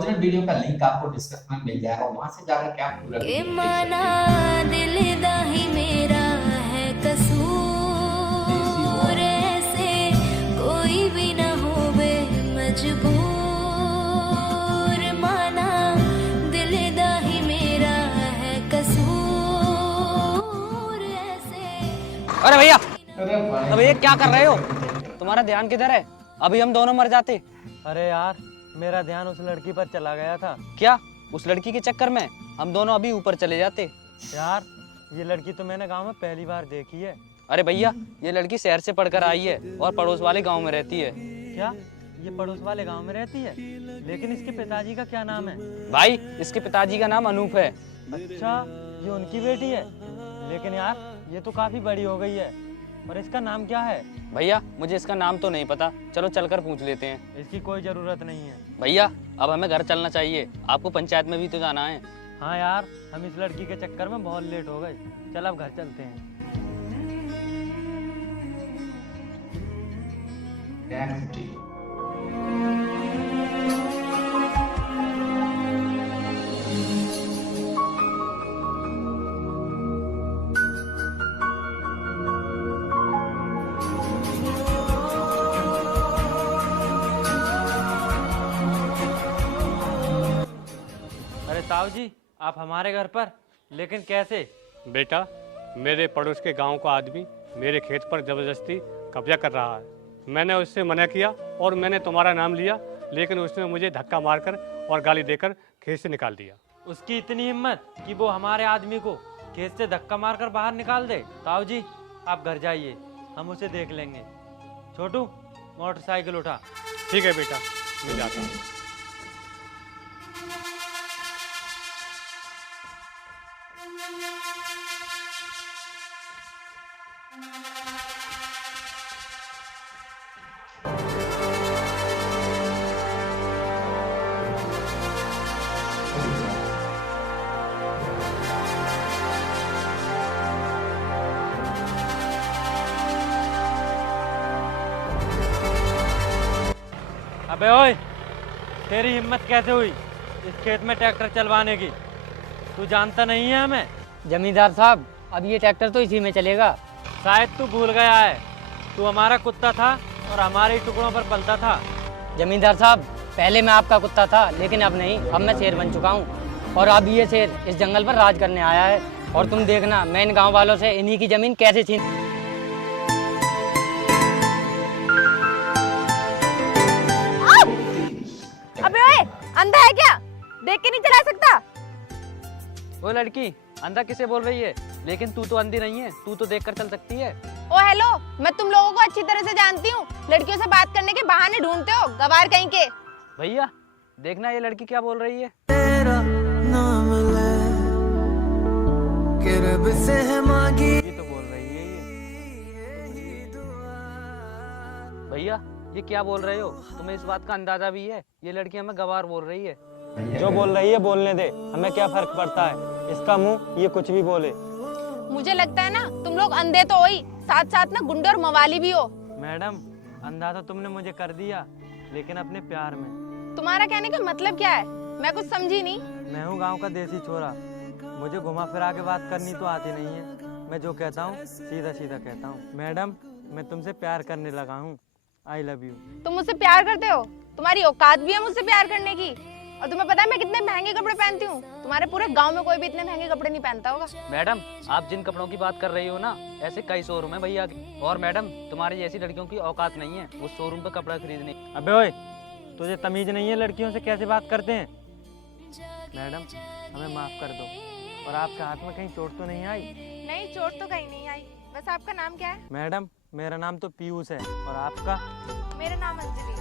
Original video का link आपको description में मिल जाएगा, वहां से जाकर के आप पूरा वीडियो देख माना सकते दिल दा ही मेरा है कसूर, ऐसे कोई भी ना होवे मजबूर, माना दिल दा ही मेरा है कसूर, ऐसे। अरे भैया, अरे भाई, भैया क्या कर रहे हो? तुम्हारा ध्यान किधर है? अभी हम दोनों मर जाते। अरे यार, मेरा ध्यान उस लड़की पर चला गया था। क्या? उस लड़की के चक्कर में हम दोनों अभी ऊपर चले जाते। यार, ये लड़की तो मैंने गांव में पहली बार देखी है। अरे भैया, ये लड़की शहर से पढ़कर आई है और पड़ोस वाले गांव में रहती है। क्या ये पड़ोस वाले गांव में रहती है? लेकिन इसके पिताजी का क्या नाम है? भाई, इसके पिताजी का नाम अनूप है। अच्छा, ये उनकी बेटी है। लेकिन यार, ये तो काफी बड़ी हो गई है। और इसका नाम क्या है? भैया, मुझे इसका नाम तो नहीं पता, चलो चलकर पूछ लेते हैं। इसकी कोई जरूरत नहीं है। भैया, अब हमें घर चलना चाहिए, आपको पंचायत में भी तो जाना है। हाँ यार, हम इस लड़की के चक्कर में बहुत लेट हो गए। चल अब घर चलते हैं। empty। अरे ताऊ जी, आप हमारे घर पर? लेकिन कैसे? बेटा, मेरे पड़ोस के गांव का आदमी मेरे खेत पर जबरदस्ती कब्जा कर रहा है। मैंने उससे मना किया और मैंने तुम्हारा नाम लिया, लेकिन उसने मुझे धक्का मारकर और गाली देकर खेत से निकाल दिया। उसकी इतनी हिम्मत कि वो हमारे आदमी को खेत से धक्का मारकर बाहर निकाल दे। ताऊ जी, आप घर जाइए, हम उसे देख लेंगे। छोटू, मोटरसाइकिल उठा। ठीक है बेटा, मैं जाता हूँ। अबे ओए, तेरी हिम्मत कैसे हुई इस खेत में ट्रैक्टर चलवाने की? तू जानता नहीं है हमें? जमींदार साहब, अब ये ट्रैक्टर तो इसी में चलेगा। शायद तू भूल गया है, तू हमारा कुत्ता था और हमारे ही टुकड़ों पर पलता था। जमींदार साहब, पहले मैं आपका कुत्ता था, लेकिन अब नहीं, अब मैं शेर बन चुका हूँ। और अब ये शेर इस जंगल पर राज करने आया है। और तुम देखना, मैं इन गाँव वालों से इन्हीं की जमीन कैसे छीन। अबे ओए, अंधा है क्या? देख के नहीं चला सकता? वो लड़की अंधा किसे बोल रही है? लेकिन तू तो अंधी नहीं है, तू तो देखकर चल सकती है। ओ हेलो, मैं तुम लोगों को अच्छी तरह से जानती हूँ। लड़कियों से बात करने के बहाने ढूंढते हो, गवार कहीं के। भैया, देखना ये लड़की क्या बोल रही है। तेरा नाम ले के रब से है मांगी। ये तो बोल रही है ये। भैया, ये क्या बोल रहे हो? तुम्हें इस बात का अंदाजा भी है? ये लड़की हमें गवार बोल रही है। जो बोल रही है बोलने दे, हमें क्या फर्क पड़ता है? इसका मुंह ये कुछ भी बोले। मुझे लगता है ना, तुम लोग अंधे तो हो ही, साथ साथ ना गुंडे और मवाली भी हो। मैडम, अंधा तो तुमने मुझे कर दिया, लेकिन अपने प्यार में। तुम्हारा कहने का मतलब क्या है? मैं कुछ समझी नहीं। मैं हूँ गांव का देसी छोरा, मुझे घुमा फिरा के बात करनी तो आती नहीं है। मैं जो कहता हूँ सीधा सीधा कहता हूँ। मैडम, मैं तुमसे प्यार करने लगा हूँ। I love you. तुम मुझसे प्यार करते हो? तुम्हारी औकात भी है मुझसे प्यार करने की? और तुम्हें पता है मैं कितने महंगे कपड़े पहनती हूँ? तुम्हारे पूरे गांव में कोई भी इतने महंगे कपड़े नहीं पहनता होगा। मैडम, आप जिन कपड़ों की बात कर रही हो ना, ऐसे कई शोरूम है भैया के। और मैडम, तुम्हारी जैसी लड़कियों की औकात नहीं है उस शोरूम पे कपड़ा खरीदने। अबे ओए, तुझे तमीज नहीं है लड़कियों से कैसे बात करते हैं? मैडम, हमें माफ कर दो। और आपके हाथ में कहीं चोट तो नहीं आई? नहीं, चोट तो कहीं नहीं आई। वैसे आपका नाम क्या है? मैडम, मेरा नाम तो पीयूष है। और आपका? मेरा नाम अंजलि।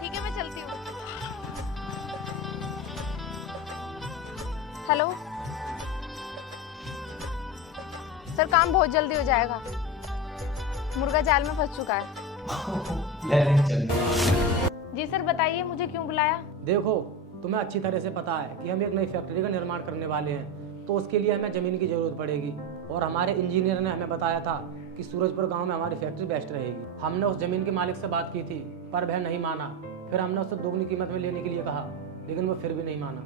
ठीक है, मैं चलती हूँ। हेलो सर, काम बहुत जल्दी हो जाएगा। मुर्गा जाल में फंस चुका है। जी सर, बताइए मुझे क्यों बुलाया? देखो, तुम्हें अच्छी तरह से पता है कि हम एक नई फैक्ट्री का निर्माण करने वाले हैं, तो उसके लिए हमें ज़मीन की ज़रूरत पड़ेगी। और हमारे इंजीनियर ने हमें बताया था कि सूरजपुर गांव में हमारी फैक्ट्री बेस्ट रहेगी। हमने उस ज़मीन के मालिक से बात की थी, पर वह नहीं माना। फिर हमने उससे दोगुनी कीमत में लेने के लिए कहा। लेकिन वो फिर भी नहीं माना।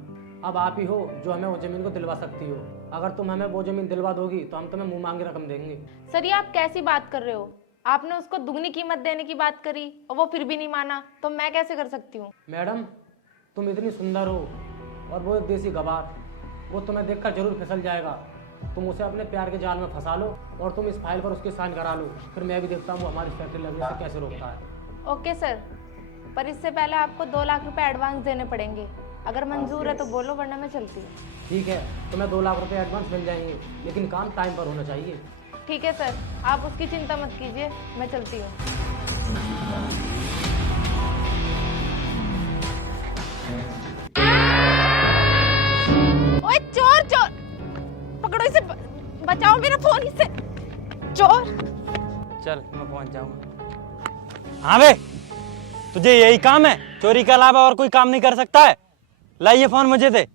अब आप ही हो जो हमें वो ज़मीन को दिलवा सकती हो। अगर तुम हमें वो ज़मीन दिलवा दोगी तो हम तुम्हें मुंह मांगी रकम देंगे। सर ये आप कैसी बात कर रहे हो? आपने उसको दुगनी कीमत देने की बात करी और वो फिर भी नहीं माना, तो मैं कैसे कर सकती हूँ? मैडम तुम इतनी सुंदर हो और वो एक देसी गवार, वो तुम्हें देखकर जरूर फिसल जाएगा। तुम उसे अपने प्यार के जाल में फंसा लो और तुम इस फाइल पर उसके साइन करा लो, फिर मैं भी देखता हूँ वो हमारी फैक्ट्री लगने से कैसे रोकता है। ओके सर, पर इससे पहले आपको 2 लाख रुपए एडवांस देने पड़ेंगे। अगर मंजूर है तो बोलो, वरना मैं चलती हूँ। ठीक है, तुम्हें 2 लाख रुपए एडवांस मिल जाएंगे, लेकिन काम टाइम पर होना चाहिए। ठीक है सर, आप उसकी चिंता मत कीजिए, मैं चलती हूँ। ओए चोर चोर, पकड़ो इसे, बचाओ मेरा फोन इससे। चोर। चल मैं पहुंच जाऊंगा। हाँ बे, तुझे यही काम है? चोरी के अलावा और कोई काम नहीं कर सकता है? लाई ये फोन मुझे दे।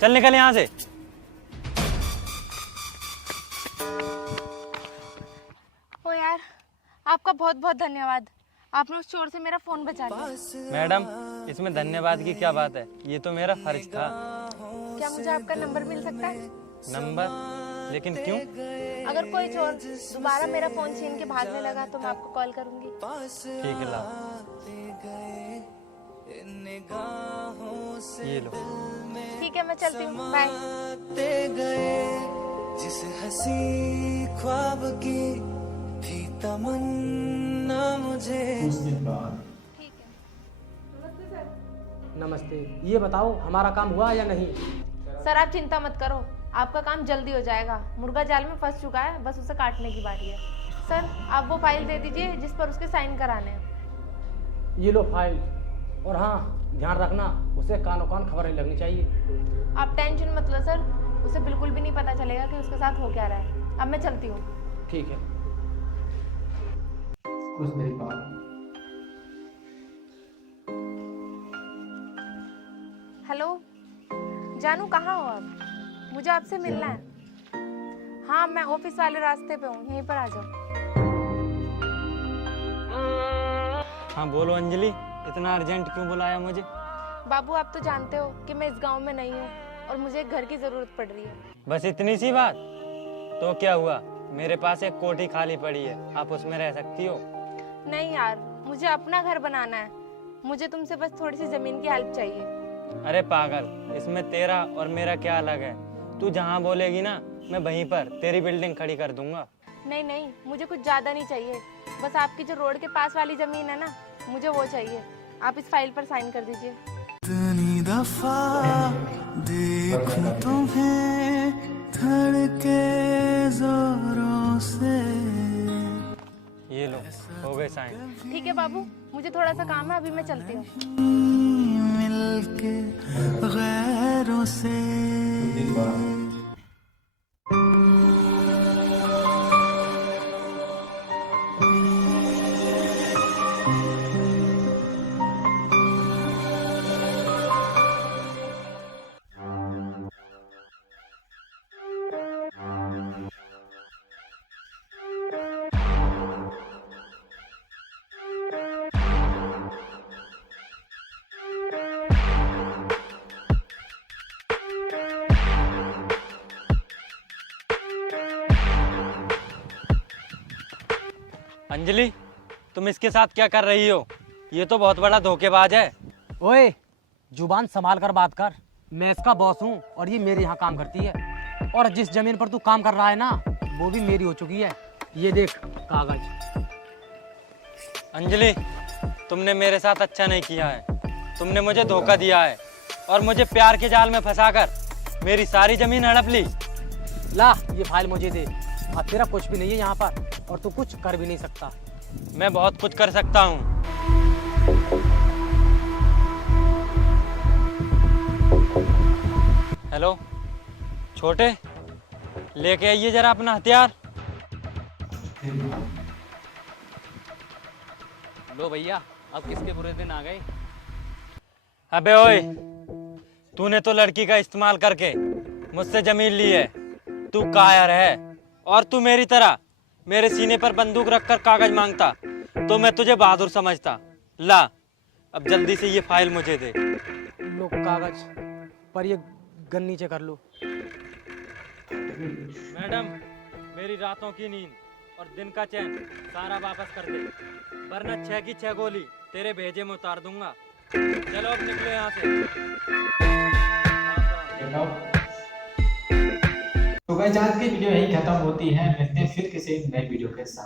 चल निकल यहाँ से। ओ यार, आपका बहुत बहुत धन्यवाद, आपने उस चोर से मेरा फोन बचा लिया। मैडम इसमें धन्यवाद की क्या बात है, ये तो मेरा फर्ज था। क्या मुझे आपका नंबर मिल सकता है? नंबर? लेकिन क्यों? अगर कोई चोर दोबारा मेरा फोन छीन के भागने लगा तो मैं आपको कॉल करूंगी। ठीक है, ला ये लो। ठीक है, मैं चलती हूँ, बाय। जिस हंसी ख्वाब की थी तमन्ना मुझे। कुछ दिन बाद ठीक है। नमस्ते सर। नमस्ते, ये बताओ हमारा काम हुआ या नहीं? सर आप चिंता मत करो, आपका काम जल्दी हो जाएगा। मुर्गा जाल में फंस चुका है, बस उसे काटने की बारी है। सर आप वो फाइल दे दीजिए जिस पर उसके साइन कराने हैं। ये लो फाइल, और हाँ ध्यान रखना उसे कानो कान खबर नहीं लगनी चाहिए। आप टेंशन मत लो सर, उसे बिल्कुल भी नहीं पता चलेगा कि उसके साथ हो क्या रहा है। अब मैं चलती हूँ। ठीक है। कुछ देर बाद हेलो जानू, कहाँ हो आप? मुझे आपसे मिलना है। हाँ मैं ऑफिस वाले रास्ते पे हूँ, यहीं पर आ जाओ। हाँ बोलो अंजलि, इतना अर्जेंट क्यों बुलाया मुझे? बाबू आप तो जानते हो कि मैं इस गांव में नहीं हूँ और मुझे एक घर की जरूरत पड़ रही है। बस इतनी सी बात? तो क्या हुआ, मेरे पास एक कोठी खाली पड़ी है, आप उसमें रह सकती हो। नहीं यार, मुझे अपना घर बनाना है। मुझे तुमसे बस थोड़ी सी जमीन की हेल्प चाहिए। अरे पागल, इसमें तेरा और मेरा क्या अलग है? तू जहाँ बोलेगी ना, मैं वहीं पर तेरी बिल्डिंग खड़ी कर दूंगा। नहीं नहीं, मुझे कुछ ज्यादा नहीं चाहिए, बस आपकी जो रोड के पास वाली जमीन है ना, मुझे वो चाहिए। आप इस फाइल पर साइन कर दीजिए। इतनी दफा देखूं तुम्हें धड़के जोरों से। ये लो, हो गए साइन। ठीक है बाबू, मुझे थोड़ा सा काम है, अभी मैं चलती हूँ। मिलके गैरों से। कुछ दिन बाद अंजलि, तुम इसके साथ क्या कर रही हो? ये तो बहुत बड़ा धोखेबाज है। ओए जुबान संभाल कर बात कर, मैं इसका बॉस हूँ और ये मेरे यहाँ काम करती है। और जिस जमीन पर तू काम कर रहा है ना, वो भी मेरी हो चुकी है। ये देख कागज। अंजलि, तुमने मेरे साथ अच्छा नहीं किया है। तुमने मुझे धोखा दिया है और मुझे प्यार के जाल में फंसाकर मेरी सारी जमीन हड़प ली। ला ये फाइल मुझे दे। अब तेरा कुछ भी नहीं है यहाँ पर और तू कुछ कर भी नहीं सकता। मैं बहुत कुछ कर सकता हूँ। हेलो छोटे, लेके आइए जरा अपना हथियार। लो भैया, अब किसके बुरे दिन आ गए? अबे ओए, तूने तो लड़की का इस्तेमाल करके मुझसे जमीन ली है। तू कायर है और तू मेरी तरह मेरे सीने पर बंदूक रखकर कागज मांगता तो मैं तुझे बहादुर समझता। ला, अब जल्दी से ये फाइल मुझे दे। लो कागज, पर ये गन नीचे कर लो। मैडम, मेरी रातों की नींद और दिन का चैन सारा वापस कर दे, वरना 6 की 6 गोली तेरे भेजे में उतार दूंगा। चलो अब निकलो यहाँ से। तो गाइस आज की वीडियो यही खत्म होती है, मिलते हैं फिर किसी नए वीडियो के साथ।